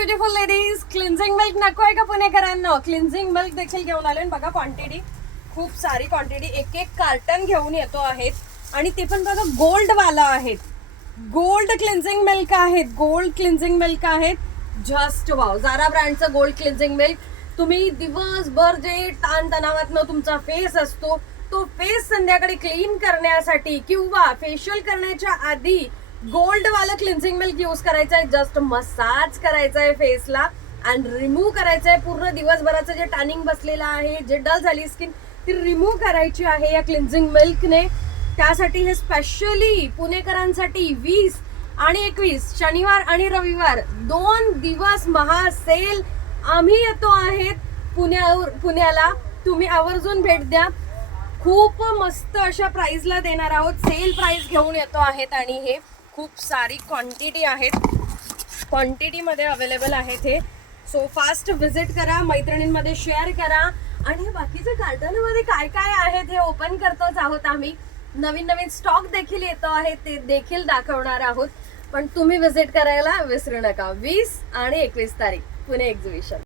Beautiful ladies, cleansing milk नको आहे का पुणेकरांना? क्लिन्झिंग मिल्क देखील घेऊन आले. बघा क्वांटिटी, खूप सारी क्वांटिटी, एक एक कार्टन घेऊन येतो आहेत. आणि ते पण बघा गोल्ड वाला आहेत. गोल्ड क्लिन्झिंग मिल्क आहेत, गोल्ड क्लिन्झिंग मिल्क आहेत. Just wow. जारा ब्रँडचं गोल्ड क्लिन्झिंग मिल्क. तुम्ही दिवसभर जे ताणतणावातनं तुमचा फेस असतो, तो फेस संध्याकाळी क्लीन करण्यासाठी किंवा फेशियल करण्याच्या आधी गोल्ड वाला क्लिन्झिंग मिल्क यूज करायचा आहे. जस्ट मसाज करायचा आहे फेसला अँड रिमूव्ह करायचं आहे पूर्ण दिवसभराचं जे टॅनिंग बसलेलं आहे, जे डल झाली स्किन, ती रिमूव्ह करायची आहे या क्लिन्झिंग मिल्कने. त्यासाठी हे स्पेशली पुणेकरांसाठी 20 आणि 21 शनिवार आणि रविवार 2 दिवस महासेल आम्ही येतो आहेत पुण्याला. तुम्ही आवर्जून भेट द्या. खूप मस्त अशा प्राइसला देणार आहोत. सेल प्राइस घेऊन येतो आहेत आणि हे खूप सारी क्वांटिटी आहेत, क्वांटिटीमध्ये अवेलेबल आहेत हे. सो फास्ट विजिट करा, मैत्रिणींमध्ये शेअर करा. आणि बाकीच्या कार्टनमध्ये काय काय आहेत हे ओपन करतोच आहोत आम्ही. नवीन नवीन स्टॉक देखील येतो आहे, ते देखील दाखवणार आहोत. पण तुम्ही विजिट करायला विसरू नका. 20 आणि 21 तारीख पुणे एक्झिबिशन.